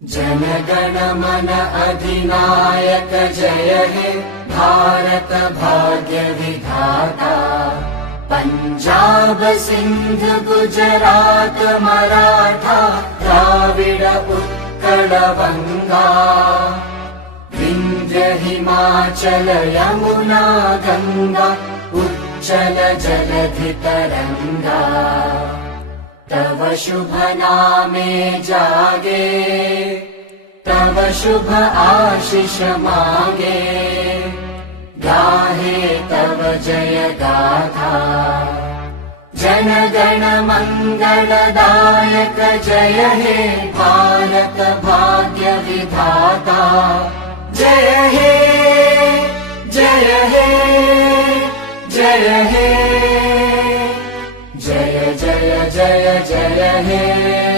जनगण मन अधिनायक जय हे भारत भाग्य विधाता। पंजाब सिंध गुजरात मराठा द्राविड उत्कल बंगा। विंध्य हिमाचल यमुना गंगा उच्चल जलधि तरंगा। तव शुभ नामे जागे तव शुभ आशीष मागे। गाहे तव जय गाथा जनगण मंगलदायक जय हे भारत भाग्य विधाता। जय हे जय हे जय हे जय जय जय जय हे।